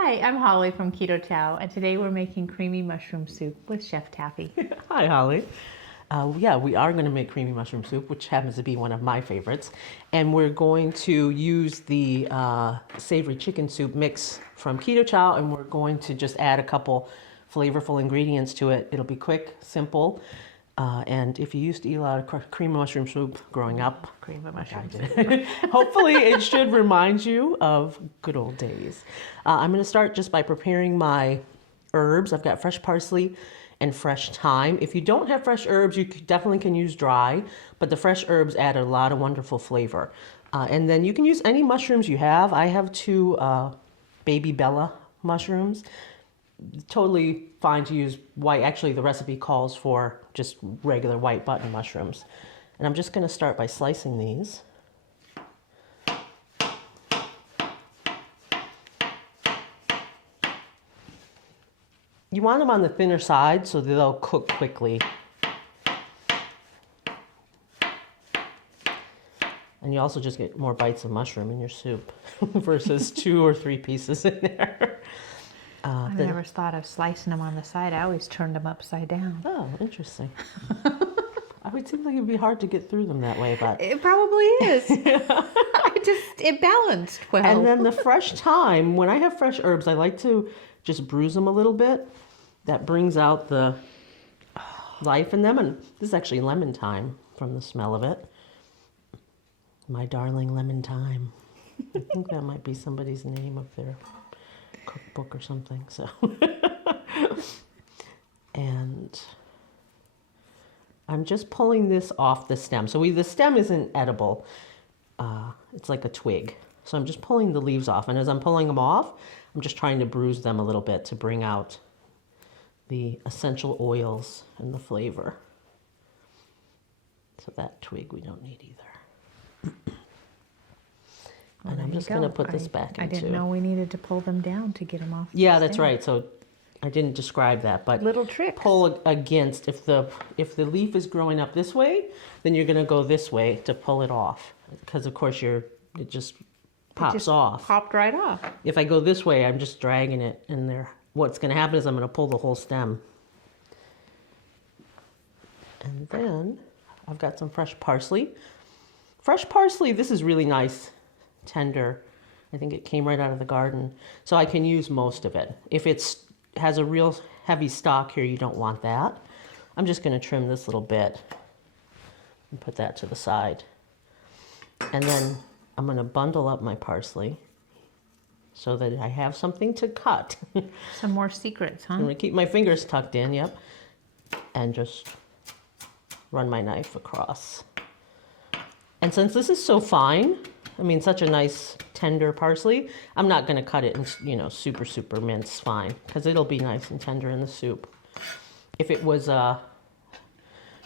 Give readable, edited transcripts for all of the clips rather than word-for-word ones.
Hi, I'm Holly from Keto Chow, and today we're making creamy mushroom soup with Chef Taffy. Hi, Holly. Yeah, we are going to make creamy mushroom soup, which happens to be one of my favorites. And we're going to use the savory chicken soup mix from Keto Chow, and we're going to just add a couple flavorful ingredients to it. It'll be quick, simple. And if you used to eat a lot of cream mushroom soup growing up, Cream of like I mushroom soup. did, hopefully it should remind you of good old days. I'm going to start just by preparing my herbs. I've got fresh parsley and fresh thyme. If you don't have fresh herbs, you definitely can use dry, but the fresh herbs add a lot of wonderful flavor. And then you can use any mushrooms you have. I have two baby Bella mushrooms. Totally fine to use white. Actually, the recipe calls for just regular white button mushrooms. And I'm just going to start by slicing these. You want them on the thinner side so that they'll cook quickly. And you also just get more bites of mushroom in your soup versus 2 or 3 pieces in there. I never thought of slicing them on the side. I always turned them upside down. Oh, interesting. I would seem like it'd be hard to get through them that way, but It probably is. It balanced well. and then the fresh thyme, when I have fresh herbs, I like to just bruise them a little bit. That brings out the life in them. And this is actually lemon thyme from the smell of it. My darling lemon thyme. I think that might be somebody's name of their cookbook or something. So, and I'm just pulling this off the stem. So the stem isn't edible. It's like a twig. So I'm just pulling the leaves off. And as I'm pulling them off, I'm just trying to bruise them a little bit to bring out the essential oils and the flavor. So that twig we don't need either. And I'm just going to put this back into... I didn't know we needed to pull them down to get them off. Yeah, that's right. So I didn't describe that, but Little tricks. pull against. If the leaf is growing up this way, then you're going to go this way to pull it off, because of course it just pops off. Popped right off. If I go this way, I'm just dragging it in there. What's going to happen is I'm going to pull the whole stem. And then I've got some fresh parsley. Fresh parsley, this is really nice, tender. I think it came right out of the garden. So I can use most of it. If it has a real heavy stalk here, you don't want that. I'm just going to trim this little bit and put that to the side. And then I'm going to bundle up my parsley so that I have something to cut. Some more secrets, huh? I'm going to keep my fingers tucked in, yep, and just run my knife across. And since this is so fine, I mean, such a nice tender parsley, I'm not going to cut it in, super, super mince fine, because it'll be nice and tender in the soup. If it was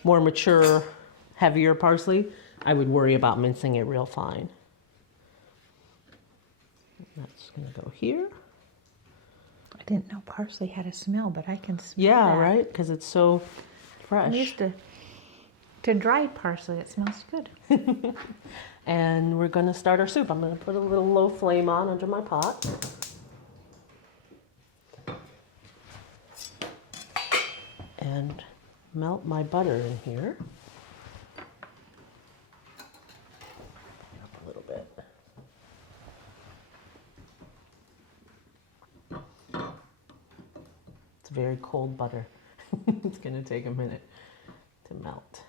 more mature, heavier parsley, I would worry about mincing it real fine. That's going to go here. I didn't know parsley had a smell, but I can smell Yeah, that. right? Because it's so fresh. I'm used to dried parsley. It smells good. And we're going to start our soup. I'm going to put a little low flame on under my pot. And melt my butter in here. Up a little bit. It's very cold butter. It's going to take a minute to melt.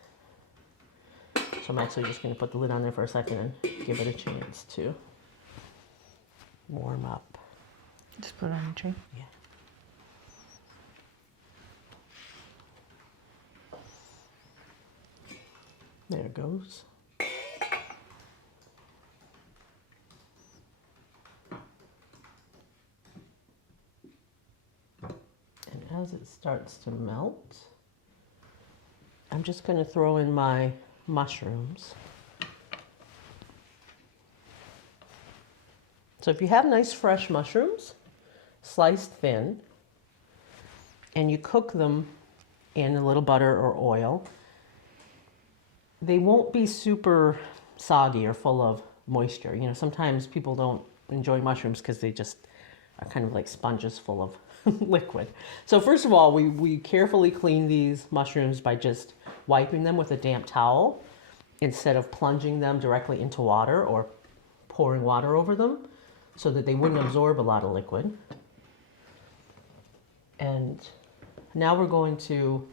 So I'm actually just going to put the lid on there for a second and give it a chance to warm up. Just put it on the tray. Yeah. There it goes. And as it starts to melt, I'm just going to throw in my mushrooms. So if you have nice fresh mushrooms, sliced thin, and you cook them in a little butter or oil, they won't be super soggy or full of moisture. Sometimes people don't enjoy mushrooms because they just are kind of like sponges full of liquid. So first of all, we carefully clean these mushrooms by just wiping them with a damp towel instead of plunging them directly into water or pouring water over them so that they wouldn't absorb a lot of liquid. And now we're going to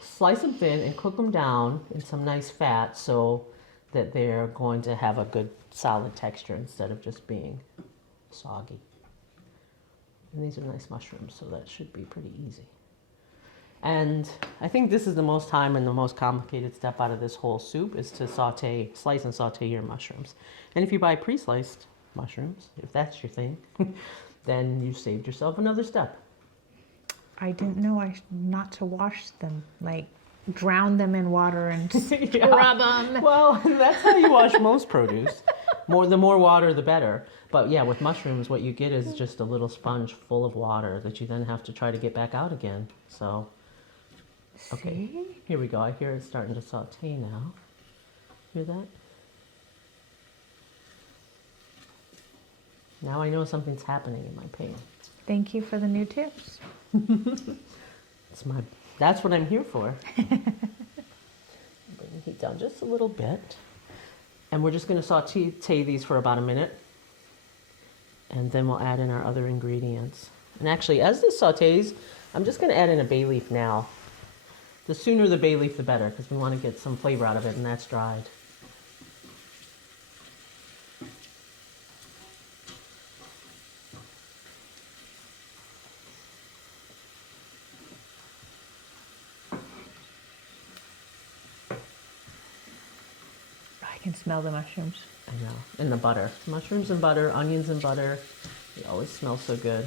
slice them thin and cook them down in some nice fat so that they're going to have a good solid texture instead of just being soggy. And these are nice mushrooms, so that should be pretty easy. And I think this is the most time and the most complicated step out of this whole soup is to slice and saute your mushrooms. And if you buy pre-sliced mushrooms, if that's your thing, then you saved yourself another step. I didn't know not to wash them, like drown them in water and Yeah. scrub them. Well, that's how you wash most produce. The more water, the better. But yeah, with mushrooms, what you get is just a little sponge full of water that you then have to try to get back out again. So, okay, See? here we go. I hear it starting to saute now. Hear that? Now I know something's happening in my pan. Thank you for the new tips. That's what I'm here for. Bring the heat down just a little bit. And we're just going to saute these for about a minute. And then we'll add in our other ingredients. And actually, as this sautés, I'm just going to add in a bay leaf now. The sooner the bay leaf, the better, because we want to get some flavor out of it, and that's dried. I can smell the mushrooms. I know. And the butter. Mushrooms and butter, onions and butter. They always smell so good.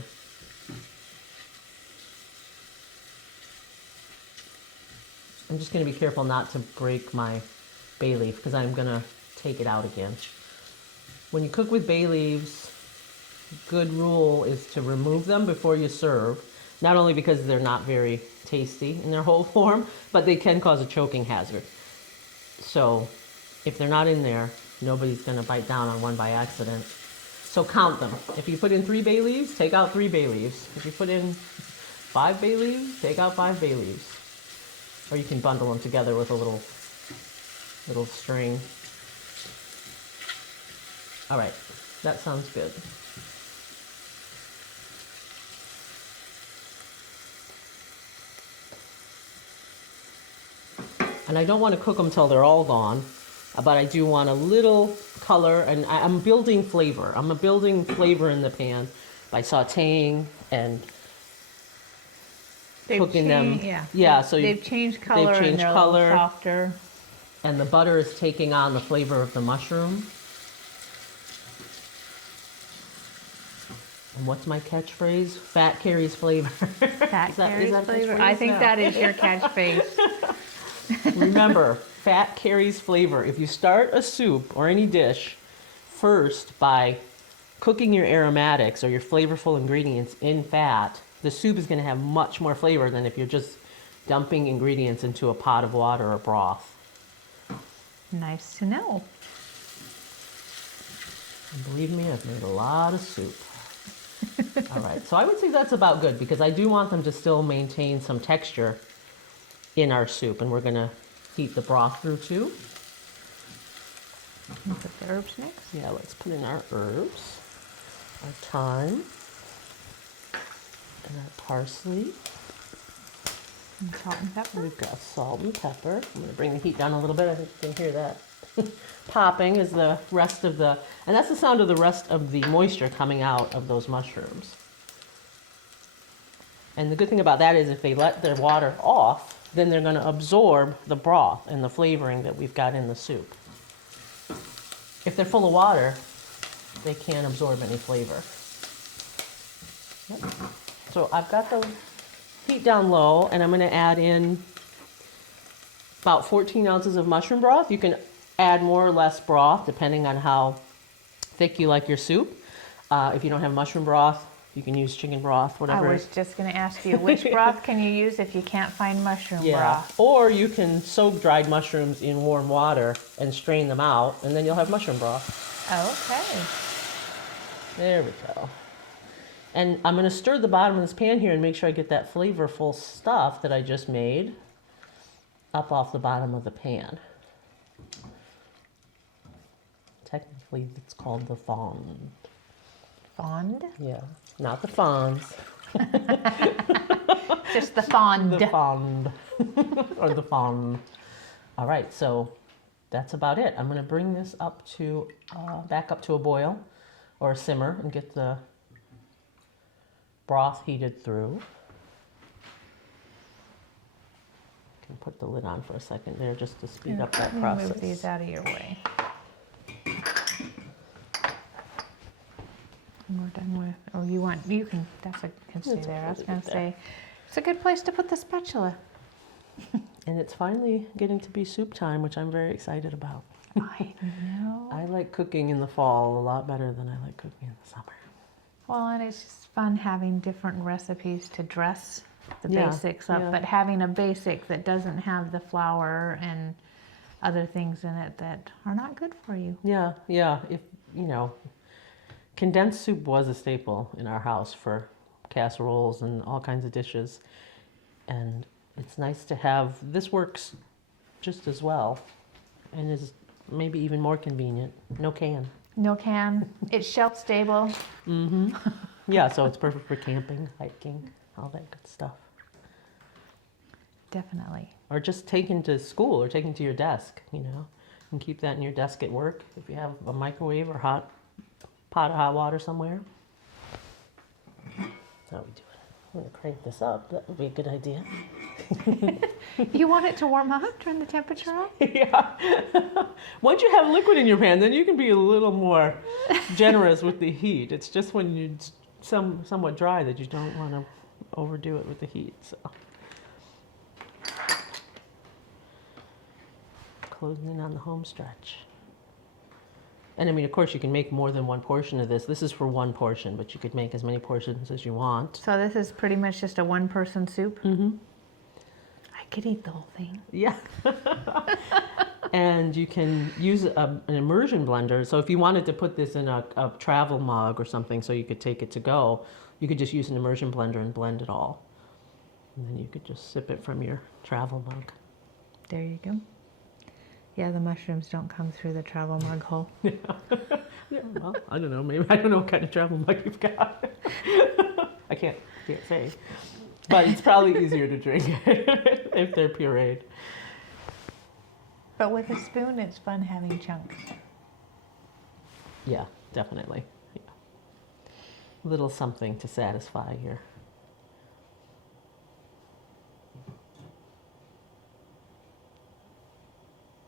I'm just going to be careful not to break my bay leaf because I'm going to take it out again. When you cook with bay leaves, good rule is to remove them before you serve. Not only because they're not very tasty in their whole form, but they can cause a choking hazard. So if they're not in there, nobody's going to bite down on one by accident. So count them. If you put in 3 bay leaves, take out 3 bay leaves. If you put in 5 bay leaves, take out 5 bay leaves. Or you can bundle them together with a little string. All right, that sounds good. And I don't want to cook them till they're all gone, but I do want a little color, and I'm building flavor. I'm building flavor in the pan by sauteing and cooking them. Yeah. So they've changed color and they're a little softer. And the butter is taking on the flavor of the mushroom. And what's my catchphrase? Fat carries flavor. Fat carries flavor. I think that is your catchphrase. Remember, fat carries flavor. If you start a soup or any dish first by cooking your aromatics or your flavorful ingredients in fat, the soup is going to have much more flavor than if you're just dumping ingredients into a pot of water or broth. Nice to know. And believe me, I've made a lot of soup. All right, so I would say that's about good because I do want them to still maintain some texture in our soup, and we're going to heat the broth through too. Put the herbs next. Yeah, let's put in our herbs, our thyme, and our parsley. And salt and pepper. We've got salt and pepper. I'm going to bring the heat down a little bit. I think you can hear that. Popping is the rest of the, and that's the sound of the rest of the moisture coming out of those mushrooms. And the good thing about that is if they let their water off, then they're going to absorb the broth and the flavoring that we've got in the soup. If they're full of water, they can't absorb any flavor. Yep. So I've got the heat down low, and I'm going to add in about 14 ounces of mushroom broth. You can add more or less broth depending on how thick you like your soup. If you don't have mushroom broth, you can use chicken broth, whatever. I was just going to ask you, which broth can you use if you can't find mushroom broth? Or you can soak dried mushrooms in warm water and strain them out, and then you'll have mushroom broth. Okay. There we go. And I'm going to stir the bottom of this pan here and make sure I get that flavorful stuff that I just made up off the bottom of the pan. Technically, it's called the fond. Fond? Yeah, not the fonds. Just the fond. The fond. Or the fond. All right, so that's about it. I'm going to bring this up to, back up to a boil or a simmer and get the broth heated through. Can put the lid on for a second there just to speed up that process. Move these out of your way. And we're done with. Oh, you can. That's a can stay That's there. I was okay, gonna there. say, it's a good place to put the spatula. And it's finally getting to be soup time, which I'm very excited about. I know. I like cooking in the fall a lot better than I like cooking in the summer. Well, and it's just fun having different recipes to dress the Yeah, basics up, yeah. but having a basic that doesn't have the flour and other things in it that are not good for you. Yeah, yeah. If condensed soup was a staple in our house for casseroles and all kinds of dishes. And it's nice to have, this works just as well and is maybe even more convenient. No can. No can. It's shelf stable. Mm-hmm. Yeah, so it's perfect for camping, hiking, all that good stuff. Definitely. Or just taking to school or taking to your desk, and keep that in your desk at work. If you have a microwave or hot pot of hot water somewhere. That's how we do it. I'm going to crank this up. That would be a good idea. You want it to warm up? Turn the temperature up? Yeah. Once you have liquid in your pan, then you can be a little more generous with the heat. It's just when you're somewhat dry that you don't want to overdo it with the heat. So, closing in on the home stretch. And I mean, of course, you can make more than one portion of this. This is for one portion, but you could make as many portions as you want. So this is pretty much just a one-person soup? Mm-hmm. I could eat the whole thing. Yeah. And you can use an immersion blender. So if you wanted to put this in a travel mug or something so you could take it to go, you could just use an immersion blender and blend it all. And then you could just sip it from your travel mug. There you go. Yeah, the mushrooms don't come through the travel mug hole. Yeah, well, I don't know. Maybe I don't know what kind of travel mug you've got. I can't say. But it's probably easier to drink if they're pureed. But with a spoon, it's fun having chunks. Yeah, definitely. Yeah. Little something to satisfy your.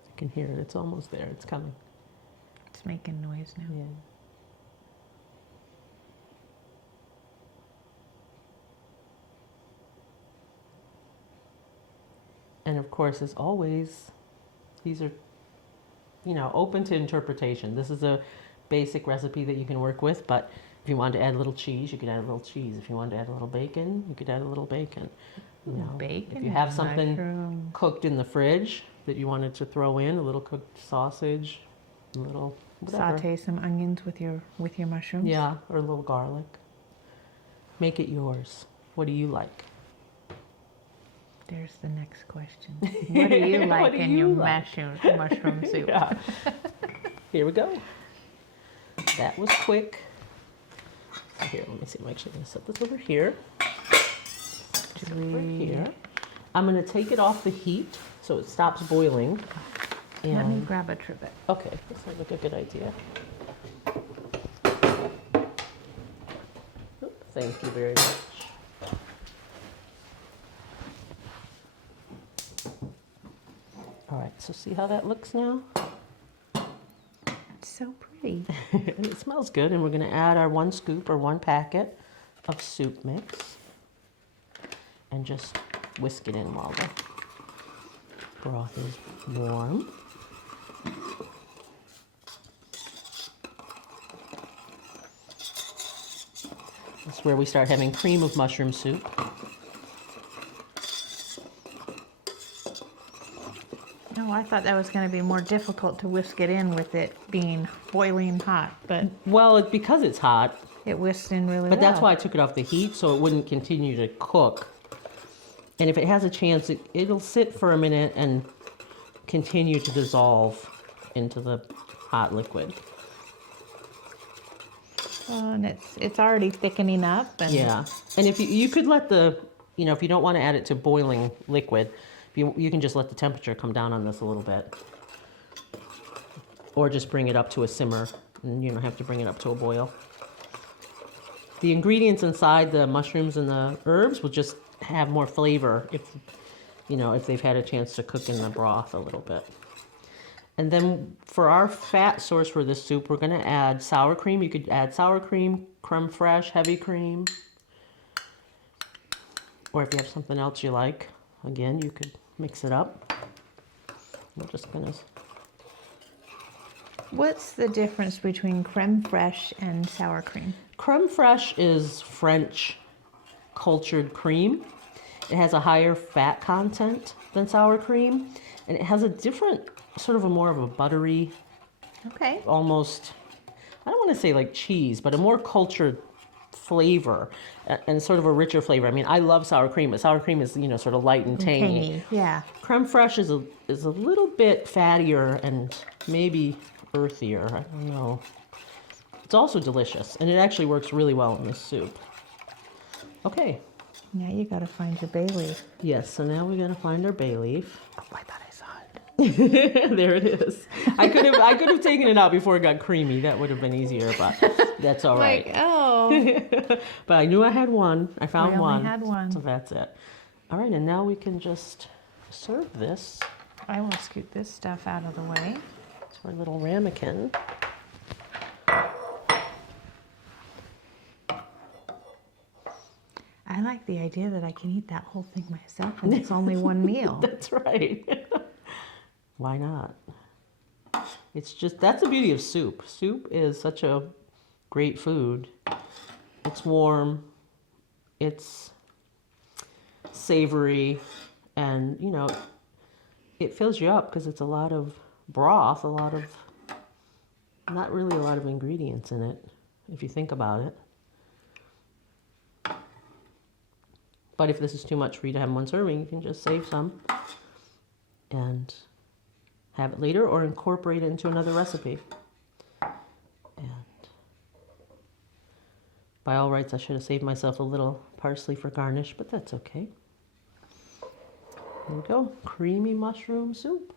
I can hear it. It's almost there. It's coming. It's making noise now. Yeah. And of course, as always, these are, open to interpretation. This is a basic recipe that you can work with, but if you wanted to add a little cheese, you could add a little cheese. If you wanted to add a little bacon, you could add a little bacon. Bacon. If you have and something mushrooms. cooked in the fridge that you wanted to throw in, a little cooked sausage, a little whatever. Saute some onions with your mushrooms. Yeah, or a little garlic. Make it yours. What do you like? There's the next question. What do you like What do in you your like? mushroom soup? Yeah. Here we go. That was quick. So here, let me see. I'm actually going to set this over here. Just over here. I'm going to take it off the heat so it stops boiling. Let me And grab a trivet. okay, this sounds like a good idea. Oop, thank you very much. All right, so see how that looks now? It's so pretty. And it smells good, and we're going to add our 1 scoop or 1 packet of soup mix and just whisk it in while the broth is warm. That's where we start having cream of mushroom soup. No, I thought that was going to be more difficult to whisk it in with it being boiling hot, but Well, because it's hot, It whisked in really well. But that's why I took it off the heat, so it wouldn't continue to cook. And if it has a chance, it'll sit for a minute and continue to dissolve into the hot liquid. And it's already thickening up. And Yeah, and if you could let the, if you don't want to add it to boiling liquid, you can just let the temperature come down on this a little bit. Or just bring it up to a simmer, and you don't have to bring it up to a boil. The ingredients inside the mushrooms and the herbs will just have more flavor if they've had a chance to cook in the broth a little bit. And then for our fat source for this soup, we're going to add sour cream. You could add sour cream, creme fraiche, heavy cream. Or if you have something else you like, again, you could mix it up. I'm just going to... What's the difference between creme fraiche and sour cream? Creme fraiche is French cultured cream. It has a higher fat content than sour cream, and it has a different, sort of more of a buttery, Okay. almost, I don't want to say like cheese, but a more cultured flavor and sort of a richer flavor. I mean, I love sour cream, but sour cream is, sort of light and tangy. Yeah. Creme fraiche is a little bit fattier and maybe earthier. I don't know. It's also delicious, and it actually works really well in this soup. Okay. Now you got to find your bay leaf. Yes, so now we got to find our bay leaf. Oh, I thought I saw it. There it is. I could have taken it out before it got creamy. That would have been easier, but that's all right. Like, oh. But I knew I had one. I found We only one. had one. So that's it. All right, and now we can just serve this I will scoot this stuff out of the way. to our little ramekin. I like the idea that I can eat that whole thing myself and it's only one meal. That's right. Why not? That's the beauty of soup. Soup is such a great food. It's warm, it's savory, and, it fills you up because it's a lot of broth, not really a lot of ingredients in it, if you think about it. But if this is too much for you to have in one serving, you can just save some and have it later or incorporate it into another recipe. And by all rights, I should have saved myself a little parsley for garnish, but that's okay. There we go, creamy mushroom soup.